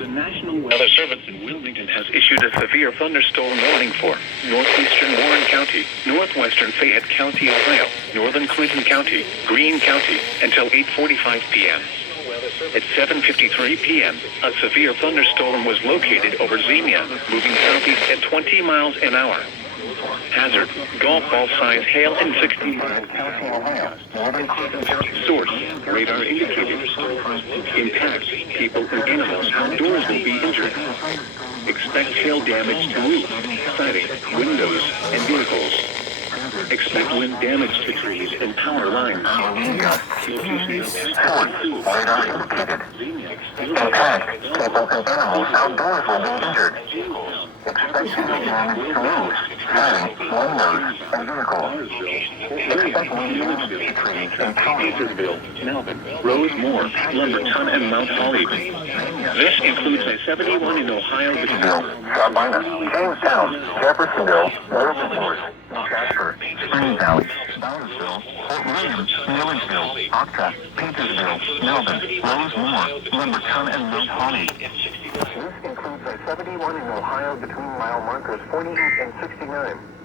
The National Weather Service in Wilmington has issued a severe thunderstorm warning for northeastern Warren County, northwestern Fayette County, Ohio, northern Clinton County, Greene County, until 8:45 p.m. At 7:53 p.m., a severe thunderstorm was located over Xenia, moving southeast at 20 miles an hour. Hazard, golf ball size hail in 60 miles County, Ohio. Source, radar indicators. Impact, people and animals outdoors will be injured. Expect hail damage to roofs, siding, windows, and vehicles. Expect wind damage to trees and power lines. Source, radar indicated. Impact, people and animals outdoors will be injured. Expect wind damage to roofs, siding, windows, and vehicles. Expect wind damage to trees and power lines. Petersville, Melvin, Rosemore, Lumberton, and Mount Holly. This includes a 71 in Ohio between Sabina, Jamestown, Jeffersonville, Wilberforce, Jasper, Spring Valley, Bowersville, Fort William, Milledgeville, Octa, Petersville, Melvin, Rosemore, Lumberton, and Mount Holly. This includes a 71 in Ohio between mile markers 48 and 69.